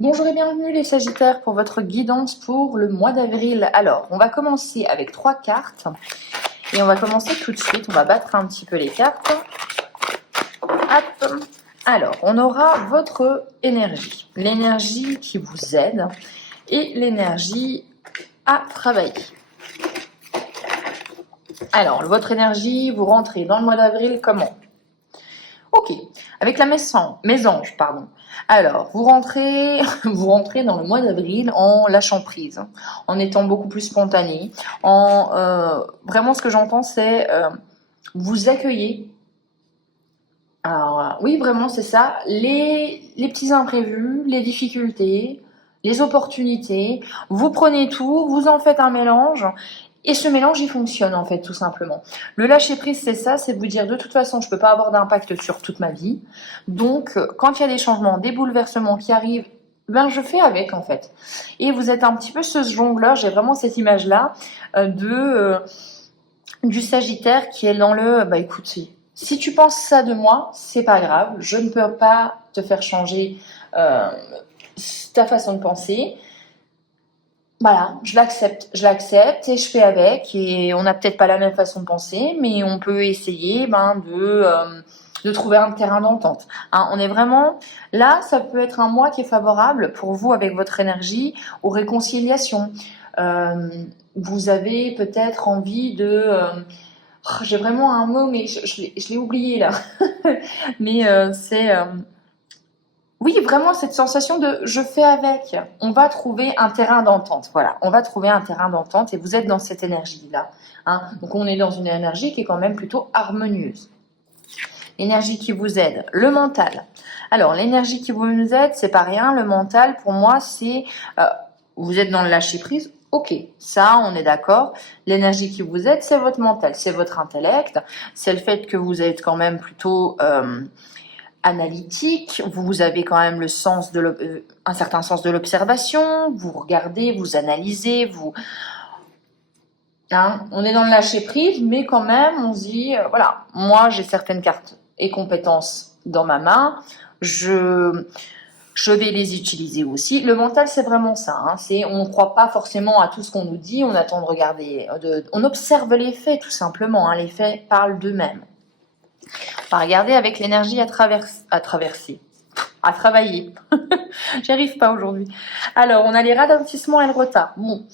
Bonjour et bienvenue les Sagittaires pour votre guidance pour le mois d'avril. Alors, on va commencer avec 3 cartes et on va commencer tout de suite. On va battre un petit peu les cartes. Hop. Alors, on aura votre énergie, l'énergie qui vous aide et l'énergie à travailler. Alors, votre énergie, vous rentrez dans le mois d'avril comment? Ok, avec la mésange, pardon. Alors, vous rentrez, vous rentrez dans le mois d'avril en lâchant prise, en étant beaucoup plus spontané, vraiment ce que j'entends c'est vous accueillez. Alors oui, vraiment c'est ça, les petits imprévus, les difficultés, les opportunités, vous prenez tout, vous en faites un mélange. Et ce mélange, il fonctionne en fait, tout simplement. Le lâcher prise, c'est ça, c'est vous dire de toute façon, je ne peux pas avoir d'impact sur toute ma vie. Donc, quand il y a des changements, des bouleversements qui arrivent, ben je fais avec en fait. Et vous êtes un petit peu ce jongleur, j'ai vraiment cette image-là du Sagittaire qui est dans le, bah écoute, si tu penses ça de moi, c'est pas grave, je ne peux pas te faire changer ta façon de penser. Voilà, je l'accepte et je fais avec. Et on n'a peut-être pas la même façon de penser, mais on peut essayer de trouver un terrain d'entente. Hein, on est vraiment là, ça peut être un mois qui est favorable pour vous avec votre énergie aux réconciliations. Euh, Vous avez peut-être envie j'ai vraiment un mot, mais je l'ai oublié là. Mais c'est oui, vraiment cette sensation de je fais avec. On va trouver un terrain d'entente. Voilà, on va trouver un terrain d'entente et vous êtes dans cette énergie-là. Hein. Donc on est dans une énergie qui est quand même plutôt harmonieuse. L'énergie qui vous aide, le mental. Alors l'énergie qui vous aide, c'est pas rien. Le mental, pour moi, c'est vous êtes dans le lâcher prise. Ok, ça, on est d'accord. L'énergie qui vous aide, c'est votre mental, c'est votre intellect, c'est le fait que vous êtes quand même plutôt analytique, vous avez quand même le sens de un certain sens de l'observation, vous regardez, vous analysez, hein, on est dans le lâcher prise, mais quand même on se dit voilà, moi j'ai certaines cartes et compétences dans ma main, je vais les utiliser aussi. Le mental c'est vraiment ça, hein, on ne croit pas forcément à tout ce qu'on nous dit, on attend de regarder, on observe les faits tout simplement, hein, les faits parlent d'eux-mêmes. On va regarder avec l'énergie à traverser, à travailler. J'y arrive pas aujourd'hui. Alors, on a les ralentissements et le retard. Bon,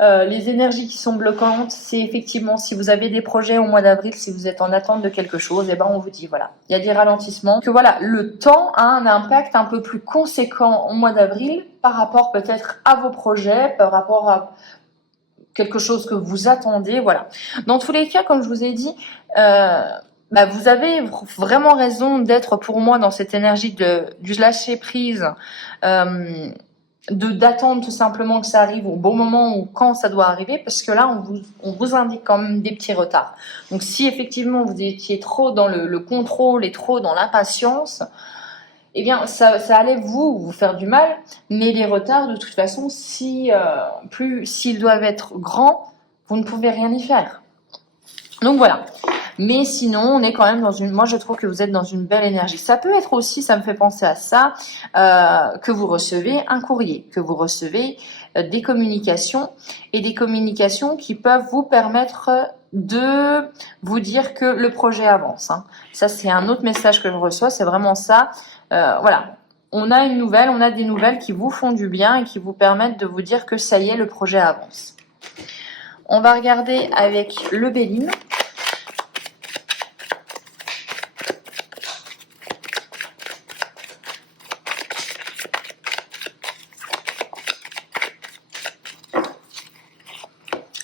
les énergies qui sont bloquantes, c'est effectivement si vous avez des projets au mois d'avril, si vous êtes en attente de quelque chose, et ben on vous dit voilà, il y a des ralentissements. Que voilà, le temps a un impact un peu plus conséquent au mois d'avril par rapport peut-être à vos projets, par rapport à quelque chose que vous attendez, voilà. Dans tous les cas, comme je vous ai dit, vous avez vraiment raison d'être pour moi dans cette énergie du lâcher prise, d'attendre tout simplement que ça arrive au bon moment ou quand ça doit arriver, parce que là, on vous indique quand même des petits retards. Donc si effectivement vous étiez trop dans le contrôle et trop dans l'impatience, eh bien, ça allait vous faire du mal, mais les retards, de toute façon, s'ils doivent être grands, vous ne pouvez rien y faire. Donc voilà. Mais sinon, on est quand même moi je trouve que vous êtes dans une belle énergie. Ça peut être aussi, ça me fait penser à ça, que vous recevez un courrier, que vous recevez des communications et des communications qui peuvent vous permettre de vous dire que le projet avance. Hein. Ça, c'est un autre message que je reçois, c'est vraiment ça. Voilà. On a des nouvelles qui vous font du bien et qui vous permettent de vous dire que ça y est, le projet avance. On va regarder avec le Béline.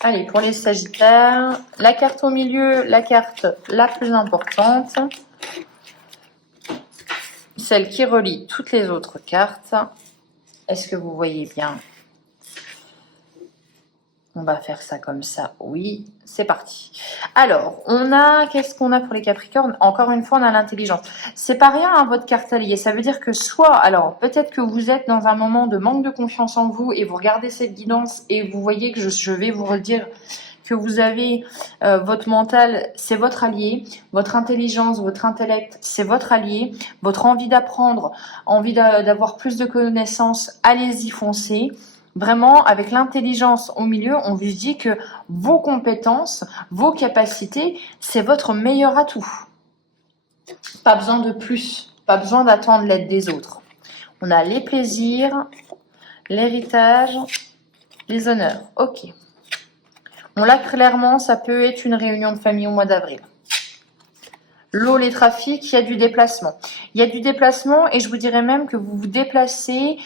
Allez, pour les Sagittaires, la carte au milieu, la carte la plus importante, celle qui relie toutes les autres cartes. Est-ce que vous voyez bien? On va faire ça comme ça, oui, c'est parti. Alors, qu'est-ce qu'on a pour les Capricornes? Encore une fois, on a l'intelligence. C'est pas rien, hein, votre carte alliée. Ça veut dire que alors, peut-être que vous êtes dans un moment de manque de confiance en vous et vous regardez cette guidance et vous voyez que je vais vous redire que vous avez votre mental, c'est votre allié, votre intelligence, votre intellect, c'est votre allié, votre envie d'apprendre, envie d'avoir plus de connaissances, allez-y, foncez. Vraiment, avec l'intelligence au milieu, on vous dit que vos compétences, vos capacités, c'est votre meilleur atout. Pas besoin de plus, pas besoin d'attendre l'aide des autres. On a les plaisirs, l'héritage, les honneurs. Ok. Bon, là, clairement, ça peut être une réunion de famille au mois d'avril. L'eau, les trafics, il y a du déplacement. Il y a du déplacement et je vous dirais même que vous vous déplacez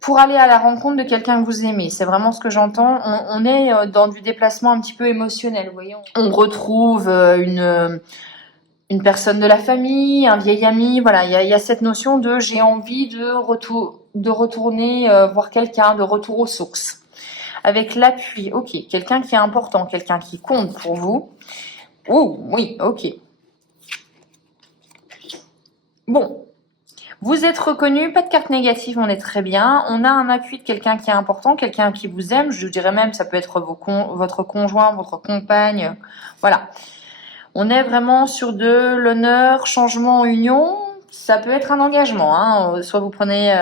pour aller à la rencontre de quelqu'un que vous aimez. C'est vraiment ce que j'entends. On est dans du déplacement un petit peu émotionnel, vous voyez. On retrouve une personne de la famille, un vieil ami. Voilà, il y a cette notion de j'ai envie de retourner voir quelqu'un, de retour aux sources. Avec l'appui, ok, quelqu'un qui est important, quelqu'un qui compte pour vous. Oh, oui, ok. Bon, vous êtes reconnu, pas de carte négative, on est très bien. On a un appui de quelqu'un qui est important, quelqu'un qui vous aime. Je dirais même, ça peut être votre conjoint, votre compagne. Voilà. On est vraiment sur de l'honneur, changement, union. Ça peut être un engagement. Hein. Soit vous prenez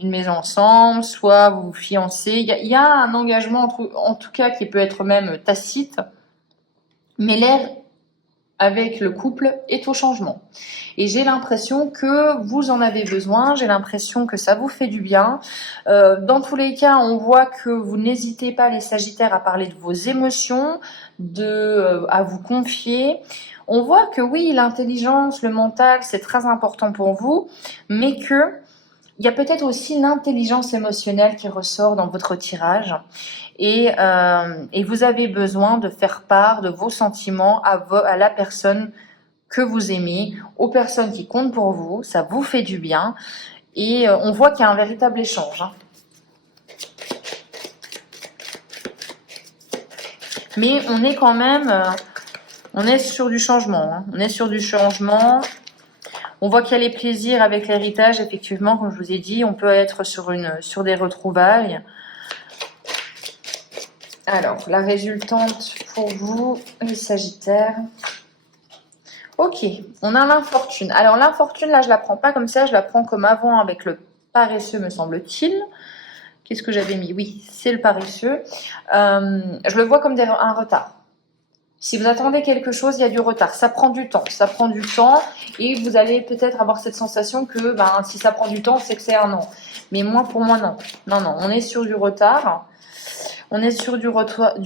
une maison ensemble, soit vous vous fiancez. Il y a un engagement, en tout cas, qui peut être même tacite. Mais l'air avec le couple est au changement. Et j'ai l'impression que vous en avez besoin, j'ai l'impression que ça vous fait du bien. Dans tous les cas, on voit que vous n'hésitez pas, les Sagittaires, à parler de vos émotions, à vous confier. On voit que oui, l'intelligence, le mental, c'est très important pour vous, mais que il y a peut-être aussi l'intelligence émotionnelle qui ressort dans votre tirage. Et vous avez besoin de faire part de vos sentiments à la personne que vous aimez, aux personnes qui comptent pour vous, ça vous fait du bien, et on voit qu'il y a un véritable échange. Hein. Mais on est quand même, on est sur du changement, hein. On est sur du changement. On voit qu'il y a les plaisirs avec l'héritage, effectivement, comme je vous ai dit, on peut être sur des retrouvailles. Alors, la résultante pour vous, les Sagittaires. Ok, on a l'infortune. Alors, l'infortune, là, je la prends pas comme ça, je la prends comme avant avec le paresseux, me semble-t-il. Qu'est-ce que j'avais mis? Oui, c'est le paresseux. Je le vois comme un retard. Si vous attendez quelque chose, il y a du retard. Ça prend du temps. Ça prend du temps et vous allez peut-être avoir cette sensation que si ça prend du temps, c'est que c'est un an. Mais pour moi, non. Non, on est sur du retard. On est sur du retard,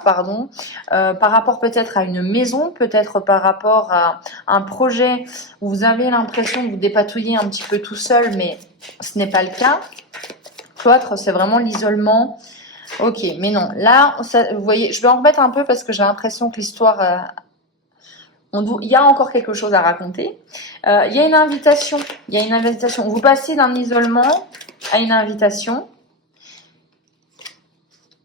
pardon, par rapport peut-être à une maison, peut-être par rapport à un projet où vous avez l'impression de vous dépatouiller un petit peu tout seul, mais ce n'est pas le cas. Cloître, c'est vraiment l'isolement. Ok, mais non. Là, vous voyez, je vais en remettre un peu parce que j'ai l'impression que l'histoire... il y a encore quelque chose à raconter. Il y a une invitation. Vous passez d'un isolement à une invitation.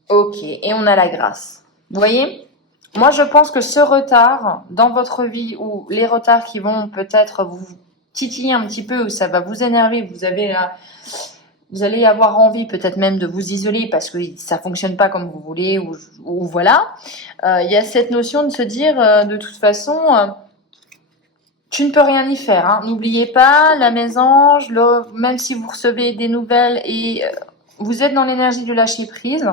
Ok, et on a la grâce. Vous voyez? Moi, je pense que ce retard dans votre vie, ou les retards qui vont peut-être vous titiller un petit peu, ou ça va vous énerver, vous allez avoir envie peut-être même de vous isoler parce que ça fonctionne pas comme vous voulez, ou voilà. Il y a cette notion de se dire, de toute façon, tu ne peux rien y faire. Hein. N'oubliez pas, la mésange, même si vous recevez des nouvelles et vous êtes dans l'énergie du lâcher prise.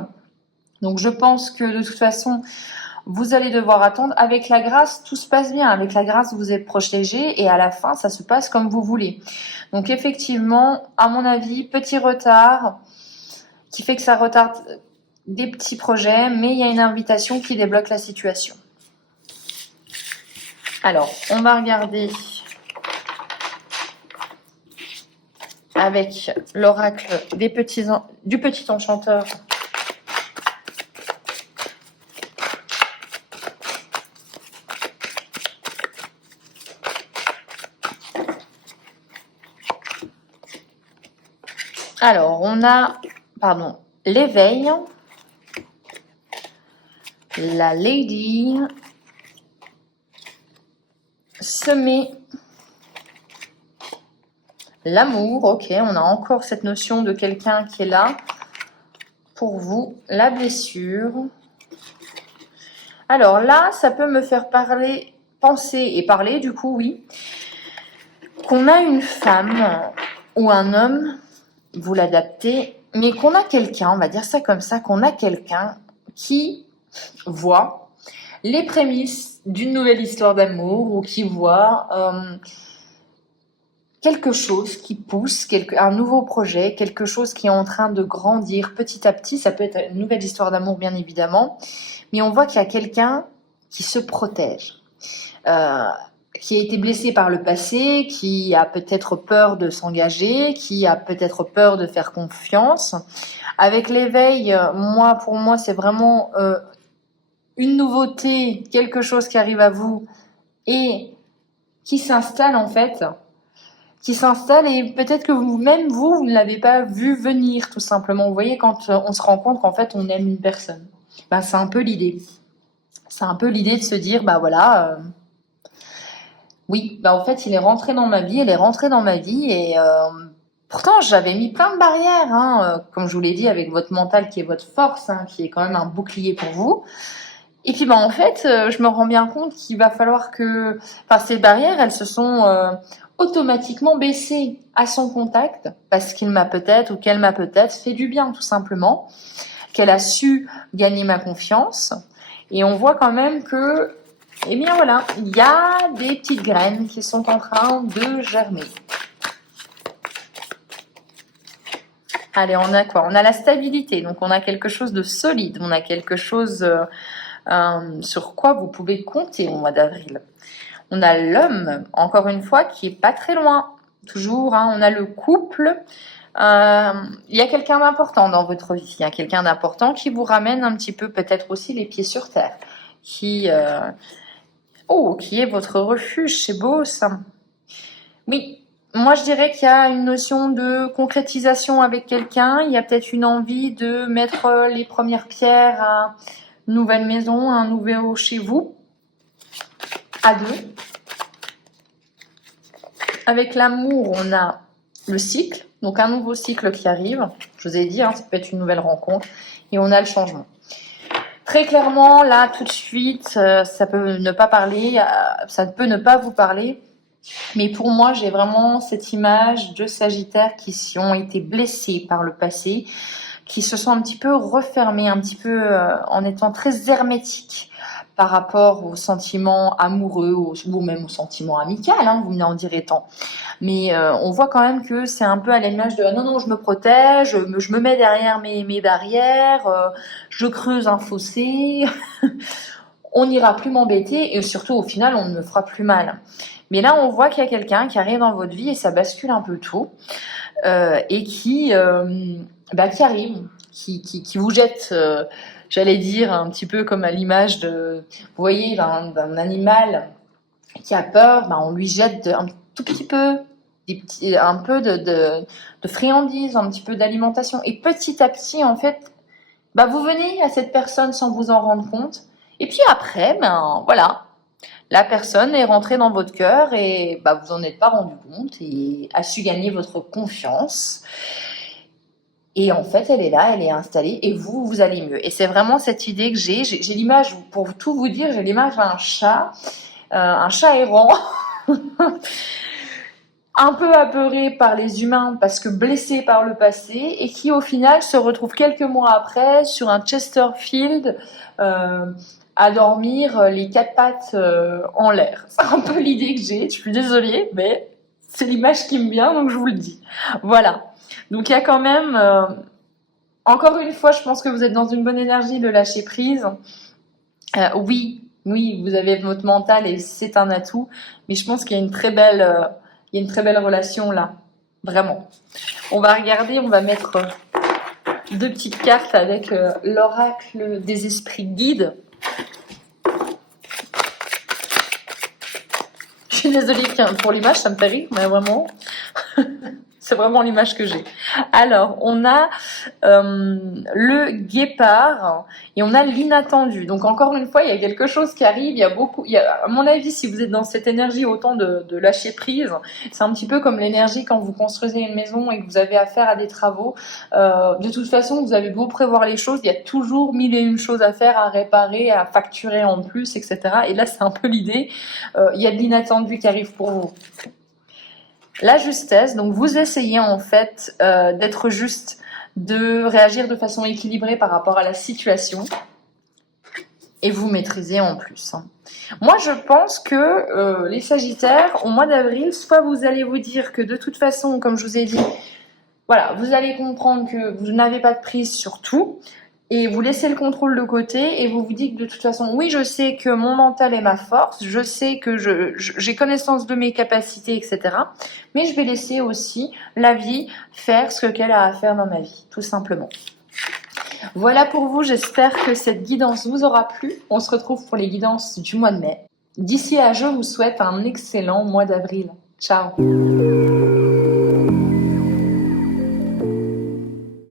Donc je pense que de toute façon, vous allez devoir attendre. Avec la grâce, tout se passe bien. Avec la grâce, vous êtes protégé et à la fin, ça se passe comme vous voulez. Donc effectivement, à mon avis, petit retard qui fait que ça retarde des petits projets, mais il y a une invitation qui débloque la situation. Alors, on va regarder avec l'oracle du petit enchanteur. Alors, on a, l'éveil, la lady, semer, l'amour, ok, on a encore cette notion de quelqu'un qui est là. pour vous, la blessure. Alors là, ça peut me faire penser et parler, du coup, oui, qu'on a une femme ou un homme, vous l'adaptez, mais qu'on a quelqu'un, on va dire ça comme ça, qu'on a quelqu'un qui voit les prémices d'une nouvelle histoire d'amour ou qui voit quelque chose qui pousse, un nouveau projet, quelque chose qui est en train de grandir petit à petit. Ça peut être une nouvelle histoire d'amour, bien évidemment, mais on voit qu'il y a quelqu'un qui se protège, qui a été blessé par le passé, qui a peut-être peur de s'engager, qui a peut-être peur de faire confiance. Avec l'éveil, pour moi, c'est vraiment une nouveauté, quelque chose qui arrive à vous et qui s'installe en fait, et peut-être que vous-même, vous ne l'avez pas vu venir tout simplement. Vous voyez, quand on se rend compte qu'en fait, on aime une personne, c'est un peu l'idée. C'est un peu l'idée de se dire, voilà, oui, en fait, il est rentré dans ma vie, elle est rentrée dans ma vie et pourtant, j'avais mis plein de barrières, comme je vous l'ai dit, avec votre mental qui est votre force, qui est quand même un bouclier pour vous. Et puis en fait, je me rends bien compte qu'il va falloir que... ces barrières, elles se sont automatiquement baissées à son contact parce qu'il m'a peut-être ou qu'elle m'a peut-être fait du bien tout simplement, qu'elle a su gagner ma confiance. Et on voit quand même que, eh bien voilà, il y a des petites graines qui sont en train de germer. Allez, on a quoi? On a la stabilité, donc on a quelque chose de solide, on a quelque chose... sur quoi vous pouvez compter au mois d'avril. On a l'homme, encore une fois, qui est pas très loin. Toujours, on a le couple. Il y a quelqu'un d'important dans votre vie. Il y a quelqu'un d'important qui vous ramène un petit peu, peut-être aussi les pieds sur terre. Qui est votre refuge. C'est beau, ça. Oui. Moi, je dirais qu'il y a une notion de concrétisation avec quelqu'un. Il y a peut-être une envie de mettre les premières pierres à nouvelle maison, un nouveau chez vous, à deux. Avec l'amour, on a le cycle, donc un nouveau cycle qui arrive. Je vous ai dit, ça peut être une nouvelle rencontre. Et on a le changement. Très clairement, là, tout de suite, ça peut ne pas vous parler. Mais pour moi, j'ai vraiment cette image de Sagittaires qui ont été blessés par le passé, qui se sont un petit peu refermés, un petit peu en étant très hermétiques par rapport aux sentiments amoureux ou même aux sentiments amicaux, vous m'en direz tant. Mais on voit quand même que c'est un peu à l'image de non, je me protège, je me mets derrière mes barrières, je creuse un fossé, on n'ira plus m'embêter et surtout au final on ne me fera plus mal. Mais là on voit qu'il y a quelqu'un qui arrive dans votre vie et ça bascule un peu tout et qui arrive, qui vous jette, j'allais dire, un petit peu comme à l'image de, vous voyez, d'un animal qui a peur, on lui jette un tout petit peu, un peu de friandises, un petit peu d'alimentation. Et petit à petit, en fait, vous venez à cette personne sans vous en rendre compte. Et puis après, voilà, la personne est rentrée dans votre cœur et vous en êtes pas rendu compte et a su gagner votre confiance. Et en fait, elle est là, elle est installée et vous allez mieux. Et c'est vraiment cette idée que j'ai l'image, pour tout vous dire, j'ai l'image d'un chat errant, un peu apeuré par les humains parce que blessé par le passé et qui au final se retrouve quelques mois après sur un Chesterfield à dormir les quatre pattes en l'air. C'est un peu l'idée que j'ai, je suis désolée, mais c'est l'image qui me vient, donc je vous le dis. Voilà. Donc il y a quand même, encore une fois, je pense que vous êtes dans une bonne énergie de lâcher prise. Oui, vous avez votre mental et c'est un atout, mais je pense qu'il y a une très belle, relation là, vraiment. On va regarder, on va mettre deux petites cartes avec l'oracle des esprits guides. Je suis désolée pour l'image, ça me fait rire, mais vraiment, C'est vraiment l'image que j'ai. Alors, on a le guépard et on a l'inattendu. Donc, encore une fois, il y a quelque chose qui arrive. À mon avis, si vous êtes dans cette énergie autant de lâcher prise, c'est un petit peu comme l'énergie quand vous construisez une maison et que vous avez affaire à des travaux. De toute façon, vous avez beau prévoir les choses, il y a toujours mille et une choses à faire, à réparer, à facturer en plus, etc. Et là, c'est un peu l'idée. Il y a de l'inattendu qui arrive pour vous. La justesse, donc vous essayez en fait d'être juste, de réagir de façon équilibrée par rapport à la situation et vous maîtrisez en plus. Moi je pense que les Sagittaires au mois d'avril, soit vous allez vous dire que de toute façon, comme je vous ai dit, voilà, vous allez comprendre que vous n'avez pas de prise sur tout et vous laissez le contrôle de côté et vous vous dites que de toute façon, oui, je sais que mon mental est ma force, je sais que j'ai connaissance de mes capacités, etc. Mais je vais laisser aussi la vie faire ce qu'elle a à faire dans ma vie, tout simplement. Voilà pour vous, j'espère que cette guidance vous aura plu. On se retrouve pour les guidances du mois de mai. D'ici là, je vous souhaite un excellent mois d'avril. Ciao!